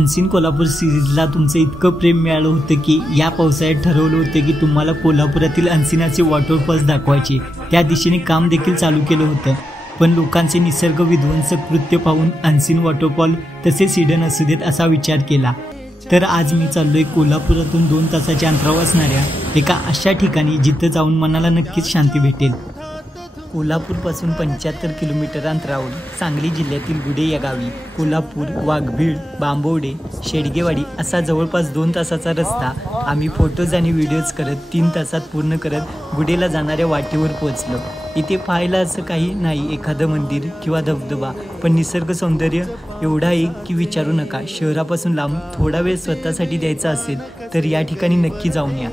Unseen Kolhapur सिरीजला तुमचं इतकं प्रेम मिळालं होतं की या पावसाळ्यात ठरवलं होतं की तुम्हाला कोल्हापुरातील अनसीनाचे वॉटरफॉल्स दाखवायचे। त्या दिशेने काम देखील चालू केलं होतं, पण लोकांचे निसर्ग विध्वंसक कृत्य पाहून अनसीन वॉटरफॉल तसेच हिडन असू देत असा विचार केला। तर आज मी चाललोय कोल्हापुरातून 2 तासाच्या अंतरावर असणाऱ्या एका अशा ठिकाणी जिथं जाऊन मनाला नक्कीच शांती भेटेल। कोल्हापूरपासून 75 किलोमीटर अंतरावर सांगली जिल्ह्यातील गुढे या गावी कोल्हापूर, वाघबीळ, बांबवडे, शेडगेवाडी असा जवळपास 2 तासाचा रस्ता आम्ही फोटोज आणि व्हिडिओज करत 3 तासात पूर्ण करत गुढेला जाणाऱ्या वाटेवर पोहोचलो। इथे पाहायला असं काही नाही, एखादं मंदिर किंवा धबधबा, पण निसर्ग सौंदर्य एवढा आहे की विचारू नका। शहरापासून लांब थोडा वेळ स्वतःसाठी द्यायचा असेल तर या ठिकाणी नक्की जाऊन या।